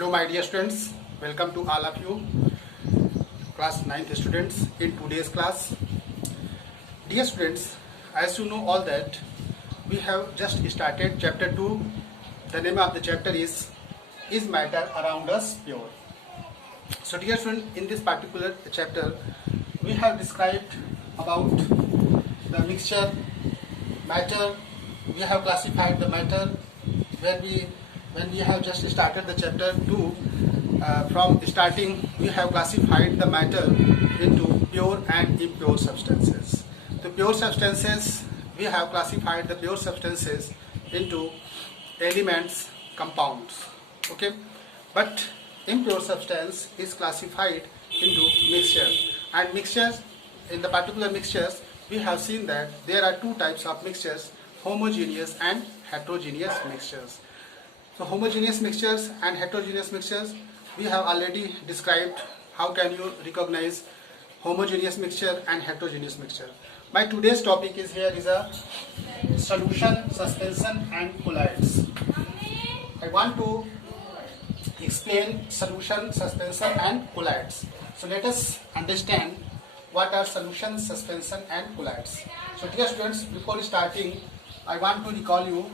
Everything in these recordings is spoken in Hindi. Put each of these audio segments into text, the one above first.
Hello my dear students, welcome to all of you, class 9th students in today's class. Dear students, as you know all that, we have just started chapter 2. The name of the chapter is matter around us pure? So dear students, in this particular chapter, we have described about the mixture, matter. We have classified the matter when we have just started the chapter 2. From starting, we have classified the matter into pure and impure substances. The pure substances, we have classified the pure substances into elements, compounds. Okay, but impure substance is classified into mixture, and mixtures, in the particular mixtures, we have seen that there are two types of mixtures: homogeneous and heterogeneous mixtures. So homogeneous mixtures and heterogeneous mixtures, we have already described. How can you recognize homogeneous mixture and heterogeneous mixture? My today's topic is a solution, suspension and colloids. I want to explain solution, suspension and colloids. So let us understand what are solution, suspension and colloids. So dear students, before starting, I want to recall you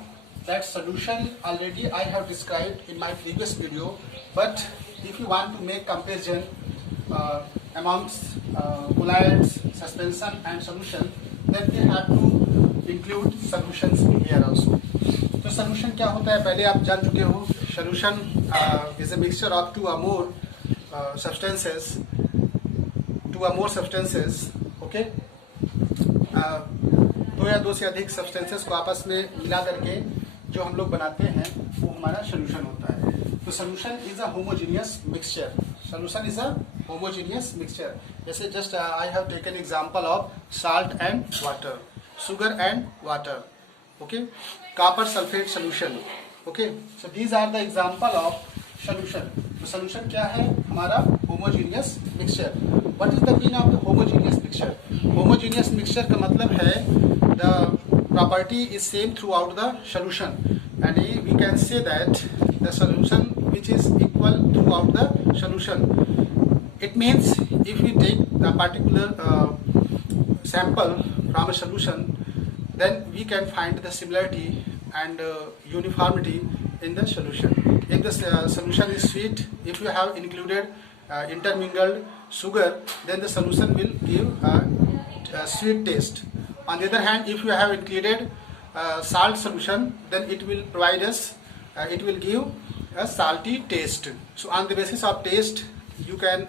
that solution already I have described in my previous video, but if you want to make comparison amongst colloids, suspension and solution, then we have to include solutions here also. तो solution क्या होता है पहले आप जान चुके हो. Solution is a mixture of two or more substances. Okay. दो या दो से अधिक substances को आपस में मिला करके जो हम लोग बनाते हैं वो हमारा solution होता है. तो solution is a homogeneous mixture. Solution is a homogeneous mixture. जैसे just I have taken example of salt and water, sugar and water. Okay, copper sulfate solution. Okay, so these are the example of solution. तो solution क्या है हमारा homogeneous mixture. What is the meaning of the homogeneous mixture? Homogeneous mixture का मतलब है the property is same throughout the solution, and we can say that the solution which is equal throughout the solution. It means if we take a particular sample from a solution, then we can find the similarity and uniformity in the solution. If the solution is sweet, if you have included intermingled sugar, then the solution will give a sweet taste. On the other hand, if you have included salt solution, then it will provide us, it will give a salty taste. So on the basis of taste, you can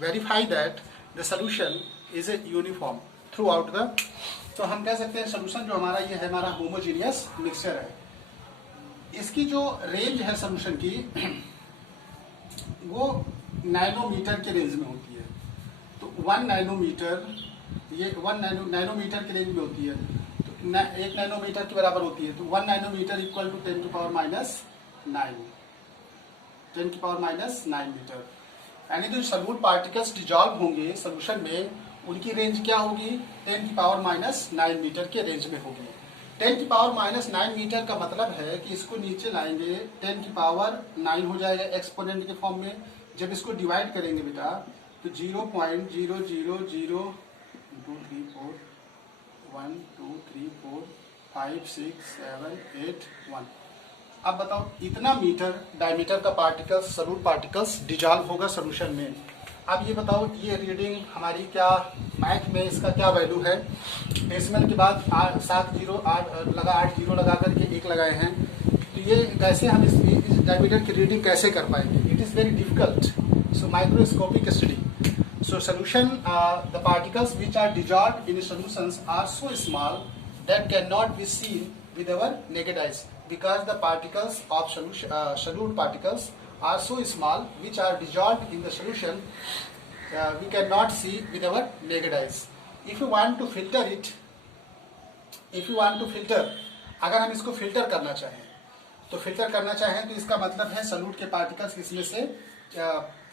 verify that the solution is a uniform throughout the. तो हम कह सकते हैं solution जो हमारा ये है हमारा homogeneous mixture है. इसकी जो रेंज है solution की वो नैनोमीटर के रेंज में होती है. तो 1 नैनोमीटर, ये 1 नैनोमीटर के रेंज में होती है. तो 1 नैनोमीटर के बराबर होती है. तो 1 नैनोमीटर इक्वल टू 10 की पावर माइनस 9 मीटर. यानी जो सॉल्यूट पार्टिकल्स डिजॉल्व होंगे सोल्यूशन में, उनकी रेंज क्या होगी 10 की पावर माइनस 9 मीटर के रेंज में होगी. 10 की पावर माइनस 9 मीटर का मतलब है कि इसको नीचे लाएंगे 10 की पावर 9 हो जाएगा एक्सपोनेंट के फॉर्म में. जब इसको डिवाइड करेंगे बेटा तो 0.000234 1 2 3 4 5 6 7 8 1. अब बताओ इतना मीटर डायमीटर का पार्टिकल्स, सॉल्यूट पार्टिकल्स डिजॉल्व होगा सोल्यूशन में. अब ये बताओ ये रीडिंग हमारी क्या मैथ में इसका क्या वैल्यू है. डेसिमल के बाद 7 जीरो 8 लगा 8 जीरो लगा करके 1 लगाए हैं. तो ये कैसे हम इस डायमीटर की रीडिंग कैसे कर पाएंगे? It is very difficult. So microscopic study. So solution, the particles which are dissolved in solutions are so small that cannot be seen with our naked eyes, because the particles of solute particles are so small which are dissolved in the solution, we cannot see with our naked eyes. If you want to filter it, अगर हम इसको फिल्टर करना चाहें तो इसका मतलब है सॉल्यूट के पार्टिकल्स इसमें से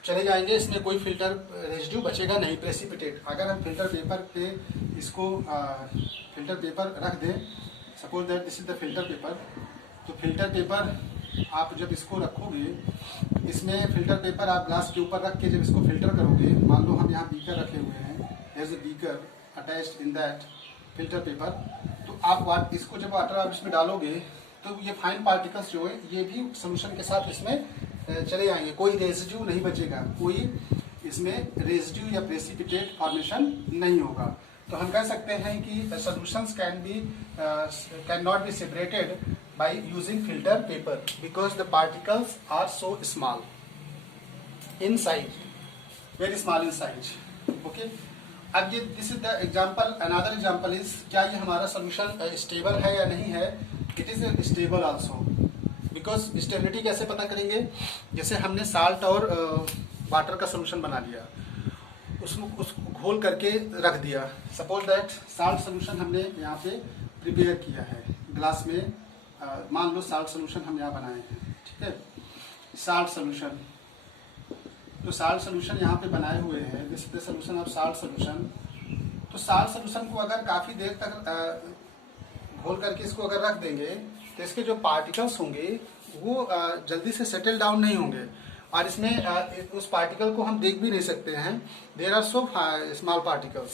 चले जाएंगे, इसमें कोई फिल्टर रेजिड्यू बचेगा नहीं, प्रेसिपिटेट. अगर हम फिल्टर पेपर पे इसको फिल्टर पेपर रख दें, suppose that this is the filter paper, तो फिल्टर पेपर आप जब इसको रखोगे, इसमें फिल्टर पेपर आप ग्लास के ऊपर रख के जब इसको फिल्टर करोगे, मान लो हम यहाँ बीकर रखे हुए हैं, as a beaker attached in that filter paper, तो आप इसको जब वाटर आप इसमें डालोगे तो ये फाइन पार्टिकल्स जो है ये भी सोल्यूशन के साथ इसमें चले जाएंगे, कोई रेजिड्यू नहीं बचेगा, कोई इसमें रेजिड्यू या प्रेसिपिटेट फॉर्मेशन नहीं होगा। तो हम कह सकते हैं कि solutions can not be separated by using filter paper because the particles are so small in size, very small in size. Okay, अब ये this is the example. Another example is, क्या ये हमारा सॉल्यूशन स्टेबल है या नहीं है? It is stable also, because stability कैसे पता करेंगे? जैसे हमने साल्ट और वाटर का सॉल्यूशन बना लिया, उसको घोल करके रख दिया। सपोज दैट साल्ट सॉल्यूशन हमने यहाँ पे प्रिपेयर किया है ग्लास में, मान लो साल्ट सॉल्यूशन हम यहाँ बनाए हैं, ठीक है, साल्ट सॉल्यूशन। तो साल्ट सॉल्यूशन यहाँ पे बनाए हुए हैं, this is the solution of salt solution. तो साल्ट सॉल्यूशन को अगर काफी देर तक घोल करके इसको अगर रख देंगे तो इसके जो पार्टिकल्स होंगे वो जल्दी से सेटल डाउन नहीं होंगे, और इसमें उस पार्टिकल को हम देख भी नहीं सकते हैं। There are so small particles,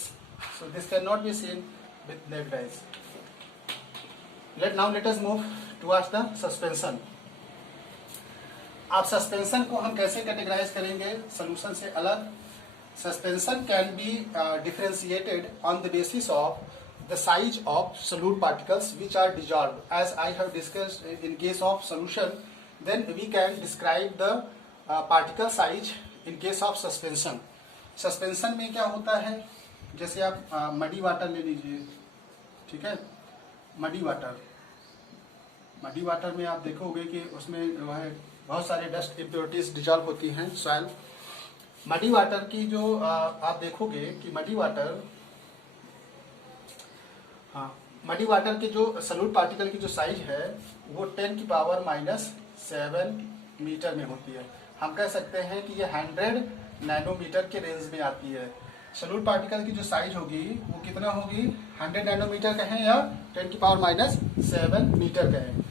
so this can not be seen with naked eyes. Let us move towards the suspension. आप सस्पेंशन को हम कैसे कैटेगराइज करेंगे सॉल्यूशन से अलग? Suspension can be differentiated on the basis of the size of solute particles which are dissolved. As I have discussed, in case of solution, then we can describe the particle size in case of suspension. Suspension में क्या होता है? जैसे आप मडी वाटर ले लीजिए, ठीक है, मडी वाटर में आप देखोगे कि उसमें जो है बहुत सारे डस्ट इम्प्योरिटीज डिजॉल्व होती हैं सॉइल। मडी वाटर की जो आप देखोगे कि मडी वाटर के जो सॉल्यूट पार्टिकल की जो साइज है वो 10⁻⁻7 मीटर में होती है। हम कह सकते हैं कि ये 100 नैनोमीटर के रेंज में आती है। सॉल्यूट पार्टिकल की जो साइज होगी वो कितना होगी? 100 नैनोमीटर कहें या 10⁻⁻7 मीटर कहें,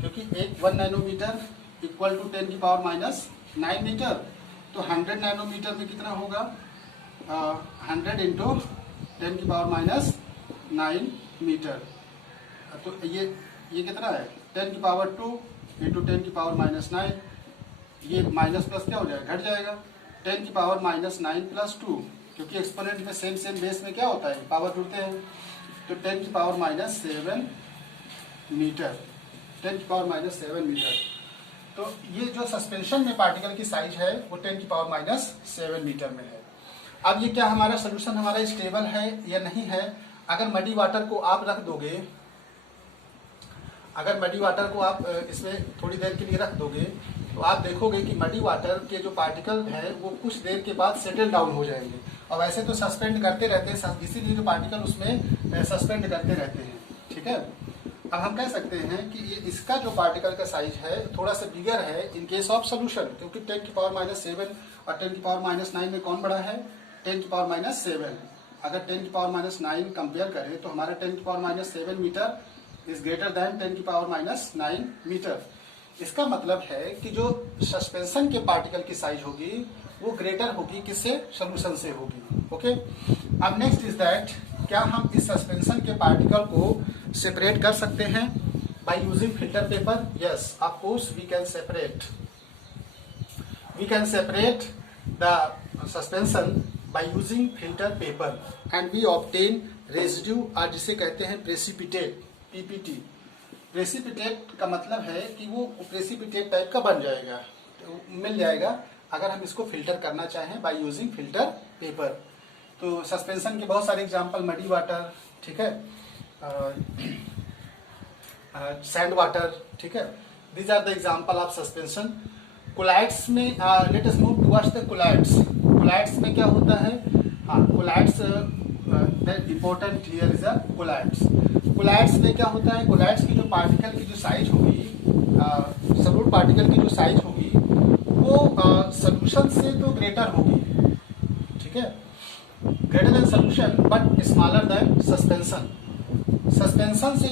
क्योंकि 1 नैनोमीटर इक्वल टू 10⁻⁹ मीटर। तो 100 नैनोमीटर में कितना होगा? 100 इंटू 10⁻⁹ मीटर। तो ये कितना है? 10⁻² इंटू 10⁻⁹। ये माइनस प्लस क्या हो जाएगा? घट जाएगा। 10⁻⁹ प्लस 2, क्योंकि एक्सपोनेंट में सेम बेस में क्या होता है? पावर जुड़ते हैं। तो 10⁻⁷ मीटर, 10⁻⁷ मीटर। तो ये जो सस्पेंशन में पार्टिकल की साइज है वो 10⁻⁷ मीटर में है। अब ये क्या हमारा सोल्यूशन हमारा स्टेबल है या नहीं है? अगर मडी वाटर को आप रख दोगे, अगर मडी वाटर को आप इसमें थोड़ी देर के लिए रख दोगे तो आप देखोगे कि मडी वाटर के जो पार्टिकल है वो कुछ देर के बाद सेटल डाउन हो जाएंगे, और वैसे तो सस्पेंड करते रहते हैं, इसीलिए जो पार्टिकल उसमें सस्पेंड करते रहते हैं, ठीक है। अब हम कह सकते हैं कि ये इसका जो पार्टिकल का साइज है थोड़ा सा बिगर है इन केस ऑफ सोल्यूशन, क्योंकि 10⁻⁷ और 10⁻⁹ में कौन बड़ा है? 10⁻⁷। अगर 10⁻⁹ कंपेयर करें तो हमारा 10⁻⁷ meter is greater than 10⁻⁹ meter. इसका मतलब है कि जो सस्पेंशन के पार्टिकल की साइज होगी वो ग्रेटर होगी किससे? सोल्यूशन से होगी। ओके, अब नेक्स्ट इज दैट, क्या हम इस सस्पेंशन के पार्टिकल को सेपरेट कर सकते हैं by using filter paper? Yes, of course we can separate the suspension by using filter paper and we obtain residue, और जिसे कहते हैं प्रेसिपिटेट, PPT। प्रेसिपिटेट का मतलब है कि वो प्रेसिपिटेट टाइप का बन जाएगा, तो मिल जाएगा अगर हम इसको फिल्टर करना चाहें बाय यूजिंग फिल्टर पेपर। तो सस्पेंशन के बहुत सारे एग्जांपल, मडी वाटर, ठीक है, सैंड वाटर, ठीक है, these are the example of suspension. Colloids में let us move towards the colloids. Colloids में क्या होता है? Colloids, important clear is colloids. Colloids में क्या होता है? कोलाइड्स की जो पार्टिकल की जो साइज होगी, सॉल्यूट पार्टिकल की जो साइज होगी वो सोल्यूशन से तो ग्रेटर होगी, ठीक है, greater than solution but smaller than suspension. Suspension से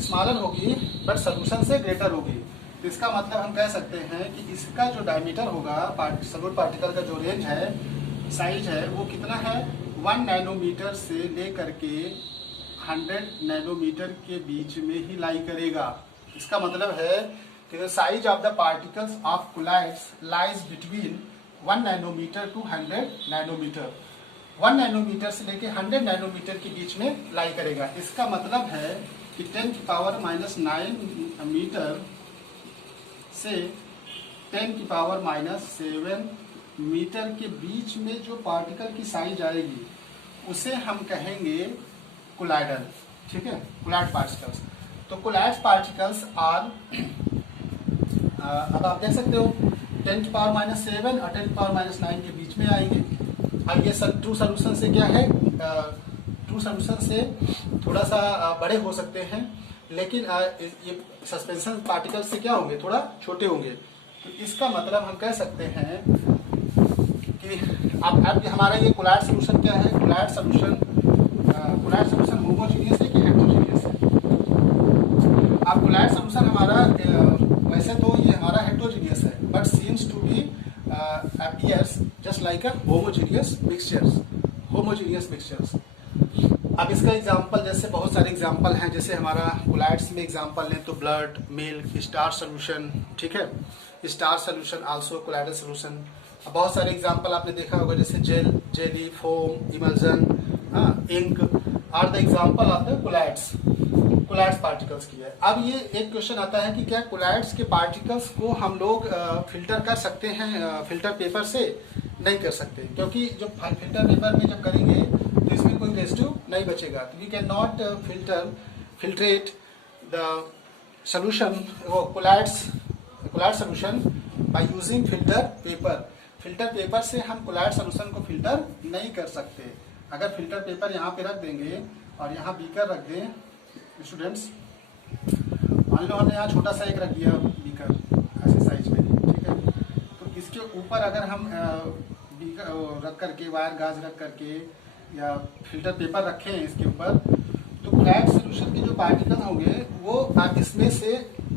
स्मॉलर होगी बट सोल्यूशन से ग्रेटर होगी। तो इसका मतलब हम कह सकते हैं कि इसका जो डायमीटर होगा सॉलिड पार्टिकल का जो रेंज है, साइज है, वो कितना है 1 नैनोमीटर से लेकर के 100 नैनोमीटर के बीच में ही लाई करेगा। इसका मतलब है कि the size of the particles of colloids lies between 1 nanometer to 100 nanometer. 1 nanometer से लेके 100 नैनोमीटर के बीच में लाई करेगा। इसका मतलब है कि 10⁻⁹ मीटर से 10⁻⁷ मीटर के बीच में जो पार्टिकल की साइज आएगी उसे हम कहेंगे कोलाइडल। ठीक है, कोलाइड पार्टिकल्स। तो कोलाइड पार्टिकल्स आर, अब आप देख सकते हो 10⁻⁷ और 10⁻⁹ के बीच में आएंगे। अब ये ट्रू सोल्यूशन से क्या है, ट्रू सोल्यूशन से थोड़ा सा बड़े हो सकते हैं, लेकिन ये सस्पेंशन पार्टिकल से क्या होंगे, थोड़ा छोटे होंगे। तो इसका मतलब हम कह सकते हैं कि अब हमारा ये कोलाइड सोल्यूशन क्या है, कोलाइड सोल्यूशन होमोजीनियस है कि हेटेरोजीनियस है। अब कोलाइड सोल्यूशन हमारा वैसे तो ये हमारा हेटेरोजीनियस है, but seems to be appears just like a homogeneous mixtures। अब इसका एग्जांपल, जैसे बहुत सारे एग्जांपल हैं, जैसे हमारा कोलाइड्स में एग्जांपल लें तो ब्लड, मिल्क, स्टार सोल्यूशन। ठीक है, starch solution also colloidal solution. बहुत सारे एग्जांपल आपने देखा होगा, जैसे gel, jelly, foam, emulsion, ink are the example of the colloids particles की है। अब ये एक क्वेश्चन आता है कि क्या कोलाइड्स के पार्टिकल्स को हम लोग फिल्टर कर सकते हैं फिल्टर पेपर से? नहीं कर सकते, क्योंकि जो फिल्टर पेपर में जब करेंगे तो इसमें कोई रेसिड्यू नहीं बचेगा। तो we can not filtrate the solution, colloid solution by using filter paper. Filter paper से हम कोलाइड सोल्यूशन को फिल्टर नहीं कर सकते। अगर फिल्टर पेपर यहाँ पे रख देंगे और यहाँ बीकर रख दें, स्टूडेंट्स मान लो हमने यहाँ छोटा सा एक रख दिया बीकर ऐसे साइज में, ठीक है, तो इसके ऊपर अगर हम बीकर रख करके, वायर गाज रख करके या फिल्टर पेपर रखें इसके ऊपर, तो कोलाइड सोल्यूशन के जो पार्टिकल होंगे वो इसमें से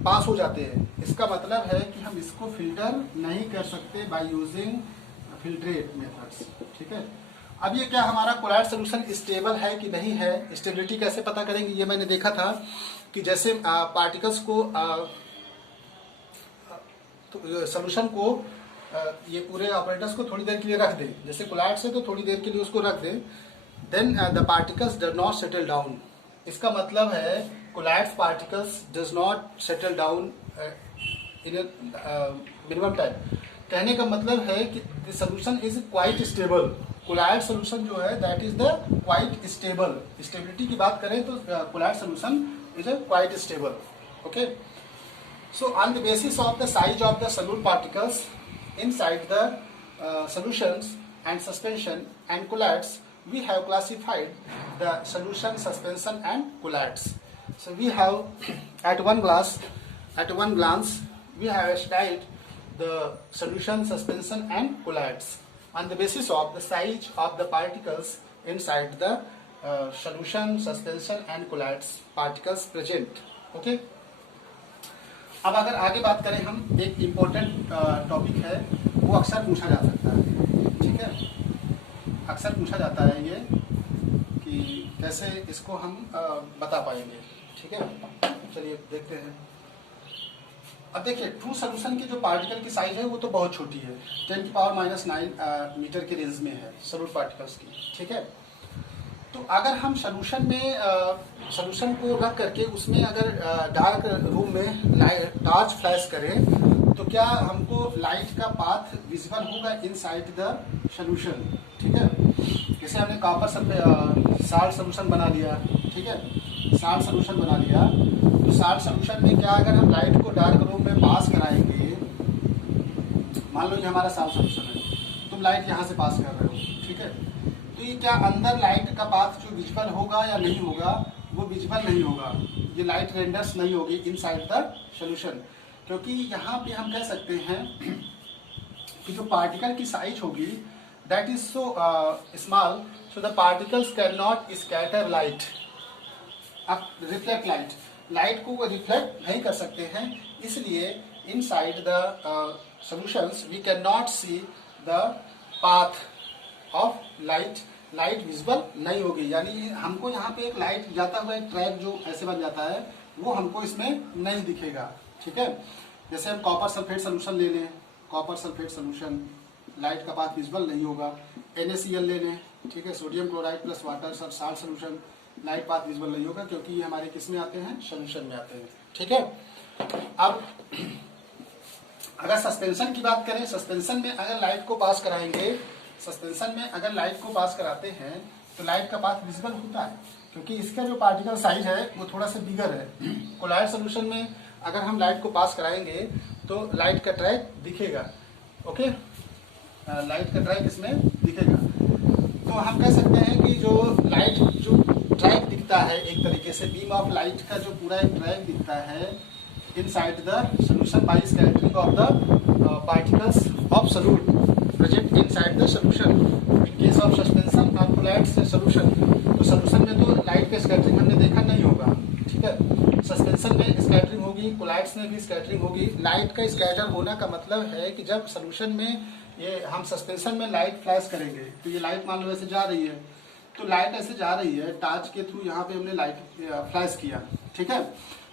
पास हो जाते हैं। इसका मतलब है कि हम इसको फिल्टर नहीं कर सकते बाय यूजिंग फिल्ट्रेट मेथड्स। ठीक है, अब ये क्या हमारा कोलाइड सोल्यूशन स्टेबल है कि नहीं है, स्टेबिलिटी कैसे पता करेंगे? ये मैंने देखा था कि जैसे पार्टिकल्स को सोल्यूशन को ये पूरे ऑपरेटर्स को थोड़ी देर के लिए रख दें, जैसे कोलाइड से तो थोड़ी देर के लिए उसको रख दें, then the particles does not settle down. इसका मतलब है colloid particles does not settle down in minimum time. कहने का मतलब है कि the solution is quite stable. Colloid solution जो है that is the quite stable. Stability की बात करें तो colloid solution is a quite stable. Okay, so on the basis of the size of the solute particles inside the solutions and suspension and colloids, we have classified the solution, suspension and colloids. So we have at one glance we have styled the solution, suspension and colloids on the basis of the size of the particles inside the solution, suspension and colloids particles present. Okay, अब अगर आगे बात करें हम, एक इम्पोर्टेंट टॉपिक है, वो अक्सर पूछा जा सकता है। ठीक है, अक्सर पूछा जाता है ये कि कैसे इसको हम बता पाएंगे। ठीक है, चलिए देखते हैं। अब देखिए, ट्रू सोल्यूशन की जो पार्टिकल की साइज है वो तो बहुत छोटी है, 10⁻⁹ मीटर के रेंज में है सोल्यूट पार्टिकल्स की। ठीक है, तो अगर हम सोल्यूशन में सोल्यूशन को रख करके उसमें अगर डार्क रूम में टॉर्च फ्लैश करें तो क्या हमको लाइट का पाथ विजिबल होगा इनसाइड द सोल्यूशन? ठीक है, जैसे हमने कॉपर साल्ट सोल्यूशन बना लिया। ठीक है, साल्ट सोल्यूशन बना लिया, तो साल्ट सोल्यूशन में क्या अगर हम लाइट को डार्क रूम में पास कराएंगे, मान लो ये हमारा साल्ट सोल्यूशन है, तुम लाइट यहाँ से पास कर रहे हो। ठीक है, तो ये क्या अंदर लाइट का पाथ जो विजिबल होगा या नहीं होगा? वो विजिबल नहीं होगा, ये लाइट रेंडर्स नहीं होगी इनसाइड द सोल्यूशन, क्योंकि यहाँ पे हम कह सकते हैं कि जो पार्टिकल की साइज होगी that is so small, so the particles can not scatter light, अब रिफ्लेक्ट लाइट को वो रिफ्लेक्ट नहीं कर सकते हैं, इसलिए inside the solutions we cannot see the path of light. Light visible नहीं होगी, यानी हमको यहाँ पे एक लाइट जाता हुआ एक ट्रैक जो ऐसे बन जाता है वो हमको इसमें नहीं दिखेगा। ठीक है, जैसे हम कॉपर सल्फेट सोल्यूशन ले लें, कॉपर सल्फेट सोल्यूशन लाइट का पाथ विजिबल नहीं होगा। NaCl ले लें, ठीक है, sodium chloride plus water salt solution, light path visible नहीं होगा क्योंकि ये हमारे किस में आते हैं, सोल्यूशन में आते हैं। ठीक है, अब अगर सस्पेंशन की बात करें, सस्पेंशन में अगर लाइट को पास कराएंगे, सस्पेंशन में अगर लाइट को पास कराते हैं तो लाइट का पाथ विजिबल होता है क्योंकि इसका जो पार्टिकल साइज है वो थोड़ा सा बिगर है। कोलाइड सोल्यूशन में अगर हम लाइट को पास कराएंगे तो लाइट का ट्रैक दिखेगा। ओके, लाइट का ट्रैक इसमें दिखेगा। तो हम कह सकते हैं कि जो लाइट जो ट्रैक दिखता है एक तरीके से बीम ऑफ लाइट का जो पूरा एक ट्रैक दिखता है inside the solution by scattering of the particles of solute present inside the solution. In case of suspension of colloid solution, तो सोल्यूशन में तो लाइट का स्कैटरिंग हमने देखा नहीं होगा। ठीक है, सस्पेंशन में स्कैटरिंग होगी, कोलाइड्स में भी स्कैटरिंग होगी। लाइट का स्कैटर होना का मतलब है कि जब सोल्यूशन में ये हम सस्पेंशन में लाइट फ्लैश करेंगे तो ये लाइट मान लो ऐसे जा रही है, तो लाइट ऐसे जा रही है, टार्च के थ्रू यहाँ पे हमने लाइट फ्लैश किया। ठीक है,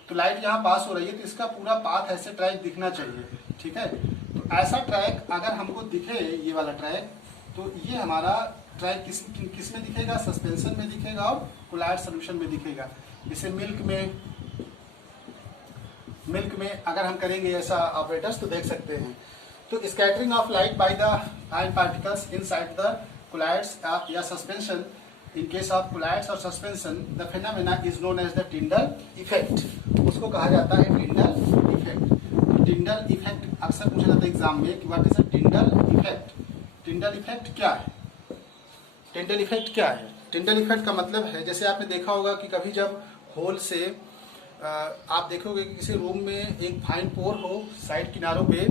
तो लाइट यहाँ पास हो रही है तो इसका पूरा पाथ ऐसे ट्रैक दिखना चाहिए। ठीक है, तो ऐसा ट्रैक अगर हमको दिखे, ये वाला ट्रैक, तो ये हमारा ट्रैक किस में दिखेगा, सस्पेंशन में दिखेगा और कोलाइड सोल्यूशन में दिखेगा। जैसे मिल्क में अगर हम करेंगे ऐसा ऑपरेटर्स तो देख सकते हैं। तो scattering of light by the fine particles inside the colloids या suspension, in case of colloids और suspension the phenomena is known as the Tyndall effect. उसको कहा जाता है टिंडल इफेक्ट। तो टिंडल इफेक्ट अक्सर पूछा जाता है एग्जाम में कि what is a Tyndall effect. Tyndall effect क्या है? टिंडल इफेक्ट क्या है? टिंडल इफेक्ट का मतलब है, जैसे आपने देखा होगा कि कभी जब होल से आप देखोगे कि किसी रूम में एक फाइन पोर हो, साइड किनारों पे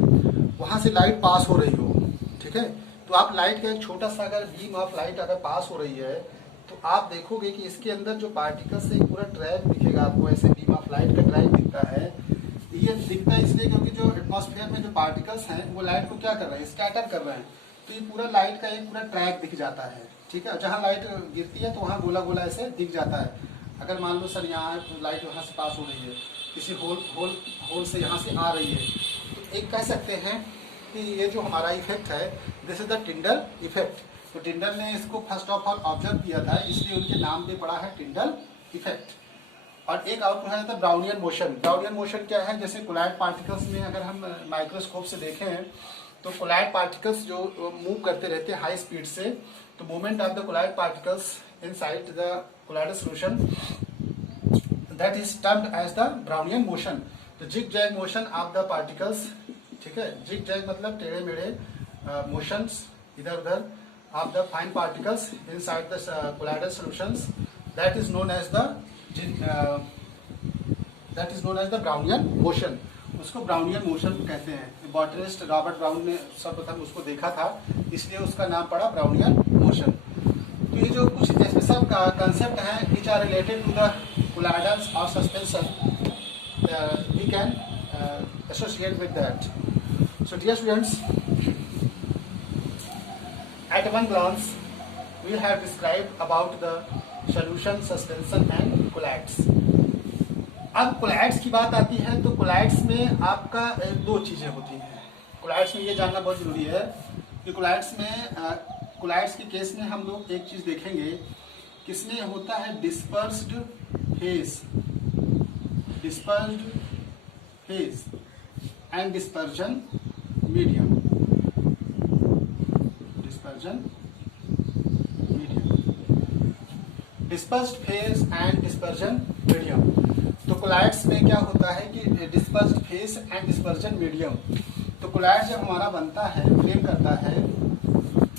वहां से लाइट पास हो रही हो। ठीक है, तो आप लाइट का एक छोटा सा अगर बीम ऑफ लाइट अगर पास हो रही है तो आप देखोगे कि इसके अंदर जो पार्टिकल्स से पूरा ट्रैक दिखेगा आपको, ऐसे बीम ऑफ लाइट का ट्रैक दिखता है। ये दिखता है इसलिए क्योंकि जो एटमॉस्फेयर में जो पार्टिकल्स हैं वो लाइट को क्या कर रहे हैं, स्कैटर कर रहे हैं। तो ये पूरा लाइट का एक पूरा ट्रैक दिख जाता है। ठीक है, जहाँ लाइट गिरती है तो वहाँ गोला गोला ऐसे दिख जाता है। अगर मान लो सर यहाँ लाइट वहाँ से पास हो रही है, किसी होल से यहाँ से आ रही है, तो एक कह सकते हैं कि ये जो हमारा इफेक्ट है this is the Tyndall effect. तो टिंडल ने इसको फर्स्ट ऑफ ऑल ऑब्जर्व किया था, इसलिए उनके नाम पे पड़ा है टिंडल इफेक्ट। और एक और पूछा जाता है ब्राउनियन मोशन। ब्राउनियन मोशन क्या है? जैसे कोलाइड पार्टिकल्स में अगर हम माइक्रोस्कोप से देखें तो कोलाइड पार्टिकल्स जो मूव करते रहते हैं हाई स्पीड से, तो movement of the colloid particles inside the colloidal solution that is termed as the Brownian motion. तो zig zag motion of the particles, ठीक है, जिग जैग मतलब टेढ़े मेढ़े मोशंस इधर उधर of the fine particles inside the colloidal solutions that is known as the Brownian motion. उसको ब्राउनियन मोशन कहते हैं। बॉटनिस्ट रॉबर्ट ब्राउन ने सर्वप्रथम उसको देखा था, इसलिए उसका नाम पड़ा ब्राउनियन मोशन। तो ये जो कुछ स्पेशल कंसेप्ट हैं which are related to the colloidals और suspension, we can associate with that. So dear students, at one glance we have described about the solution, suspension and colloids. अब कोलाइड्स की बात आती है तो कोलाइड्स में आपका दो चीजें होती हैं। कोलाइड्स में ये जानना बहुत जरूरी है कि कोलाइड्स के केस में हम लोग एक चीज देखेंगे, किसमें होता है dispersed phase and dispersion medium. Dispersed phase and dispersion medium. तो कोलाइड्स में क्या होता है कि dispersed phase and dispersion medium. तो कोलाइड जब हमारा बनता है, फ्लेम करता है,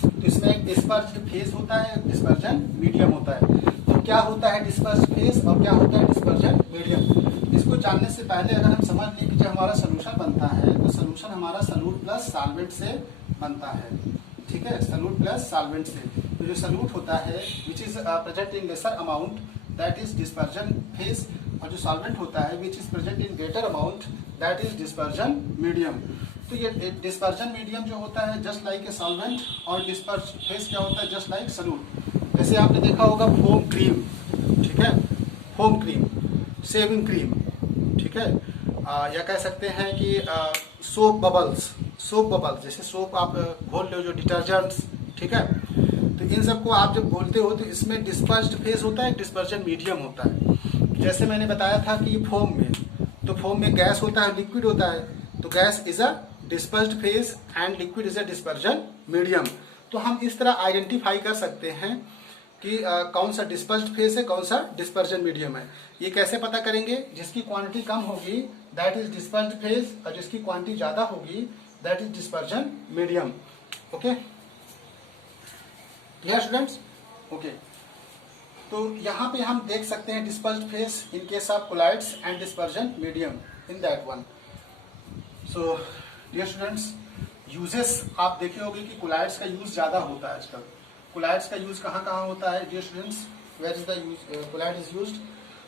तो इसमें एक डिस्पर्स्ड फेज होता है, डिस्पर्जन मीडियम होता है। तो क्या होता है डिस्पर्स्ड फेज और क्या होता है डिस्पर्जन मीडियम? इसको जानने से पहले अगर हम समझ लें कि जब हमारा सोल्यूशन बनता है तो सोल्यूशन हमारा सॉल्यूट प्लस सॉल्वेंट से बनता है। ठीक है, सॉल्यूट प्लस सॉल्वेंट से। तो जो सॉल्यूट होता है which is present in lesser amount that is dispersion phase, और जो सॉल्वेंट होता है which is present in greater amount that is dispersion medium. तो ये डिस्पर्जन मीडियम जो होता है जस्ट लाइक ए सॉल्वेंट, और डिस्पर्स फेस क्या होता है जस्ट लाइक सॉल्यूट। जैसे आपने देखा होगा फोम क्रीम, ठीक है, फोम क्रीम, शेविंग क्रीम, ठीक है, या कह सकते हैं कि सोप बबल्स, सोप बबल्स, जैसे सोप आप घोल लो जो डिटर्जेंट्स, ठीक है। तो इन सबको आप जब बोलते हो तो इसमें डिस्पर्स्ड फेज होता है, डिस्पर्जन मीडियम होता है। जैसे मैंने बताया था कि फोम में, तो फोम में गैस होता है, लिक्विड होता है, तो gas is a dispersed phase and liquid is a dispersion medium. तो हम इस तरह आइडेंटिफाई कर सकते हैं कि कौन सा डिस्पर्स्ड फेज है, कौन सा डिस्पर्जन मीडियम है। ये कैसे पता करेंगे? जिसकी क्वांटिटी कम होगी दैट इज डिस्पर्स्ड फेज, और जिसकी क्वांटिटी ज्यादा होगी that is dispersion medium. Okay clear students? Okay, तो यहाँ पे हम देख सकते हैं dispersed phase in case of colloids and dispersion medium in that one. So dear students, uses आप देखे होंगे कि कोलाइड्स का यूज ज्यादा होता है आजकल। कोलाइड्स का यूज कहाँ कहाँ होता है dear students? Where is the use colloid is used?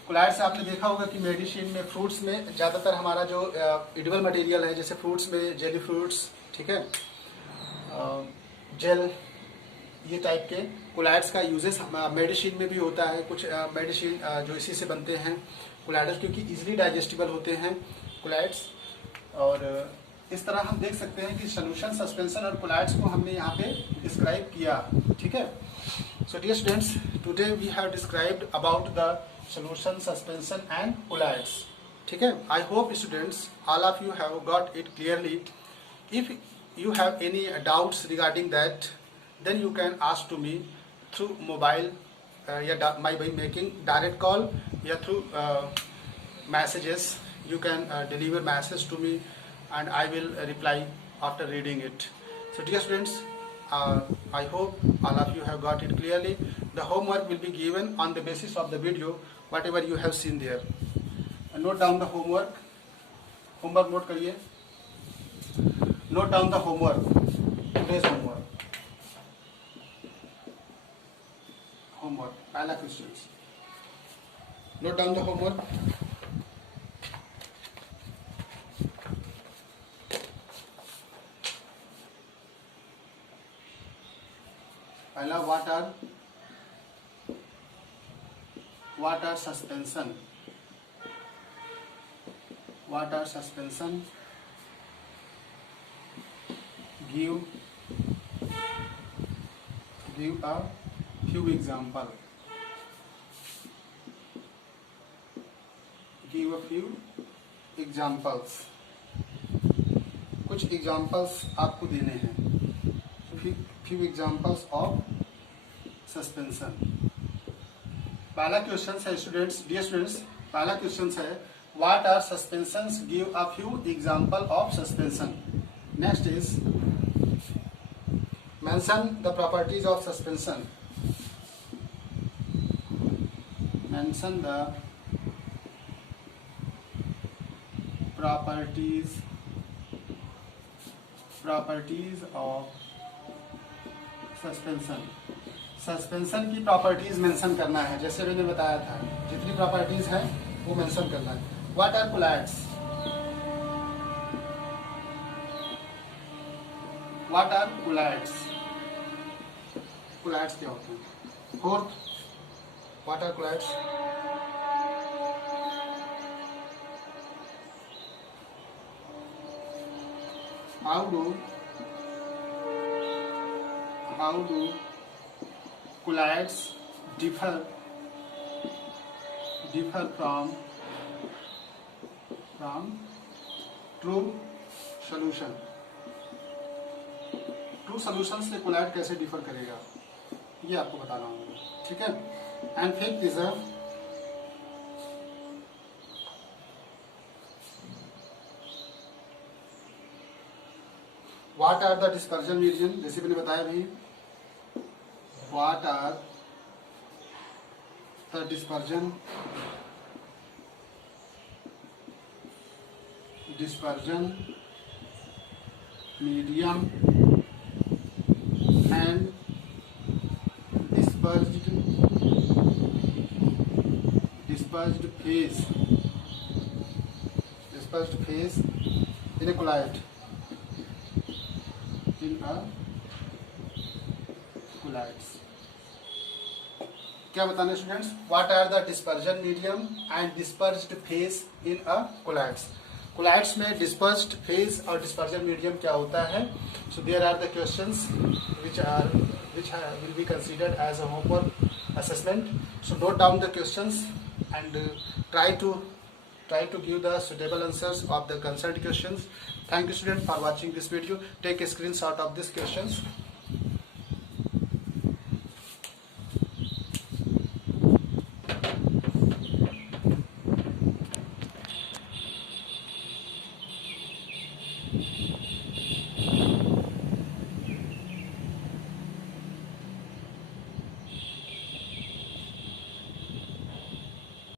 Colloids आपने देखा होगा कि मेडिसिन में, फ्रूट्स में ज्यादातर हमारा जो एडिबल मटेरियल है, जैसे फ्रूट्स में जेली फ्रूट्स, ठीक है, जेल, ये टाइप के कोलाइड्स का यूजेस मेडिसिन में भी होता है। कुछ मेडिसिन जो इसी से बनते हैं कोलाइड्स, क्योंकि इजीली डाइजेस्टिबल होते हैं कोलाइड्स। और इस तरह हम देख सकते हैं कि सोल्यूशन, सस्पेंशन और कोलाइड्स को हमने यहाँ पे डिस्क्राइब किया, ठीक है। So dear students, today we have described about the solution, suspension and colloids, ठीक है। I hope students all of you have got it clearly. If you have any doubts regarding that, then you can ask to me through mobile, by making direct call, या through messages. You can deliver message to me and I will reply after reading it. So dear students, I hope all of you have got it clearly. The homework will be given on the basis of the video whatever you have seen there. Note down the homework. Homework note करिए. Note down the homework. Today's homework. Homework. पहला questions. Note down the homework. पहला what are suspension? What are suspension? Give a few example. Give a few examples. कुछ एग्जाम्पल्स आपको देने हैं. Few examples of suspension. पहला क्वेश्चन है स्टूडेंट्स, डियर स्टूडेंट्स, पहला क्वेश्चन है what are suspensions, give a few example of suspension. Next is mention the properties of suspension. Mention the properties of suspension. Suspension की प्रॉपर्टीज मेंशन करना है. जैसे मैंने बताया था जितनी प्रॉपर्टीज हैं वो मेंशन करना है. What are colloids? What are colloids? Colloids क्या होते हैं? Fourth, what are colloids? How do colloids differ from true solution? True solution से कोलाइड कैसे डिफर करेगा ये आपको बताना होगा, ठीक है. And fifth is what are the dispersion medium. जैसे मैंने बताया भी, what are the dispersion medium dispersed phase in a colloid. क्या बताना students? What are the dispersion medium and dispersed phase in a colloids. Colloids में डिस्पर्स्ड फेज और डिस्पर्जन मीडियम क्या होता है? So there are the questions which will be considered as a homework assessment. So note down the questions and try to give the suitable answers of the concerned questions. Thank you students for watching this video. Take a screenshot of these questions.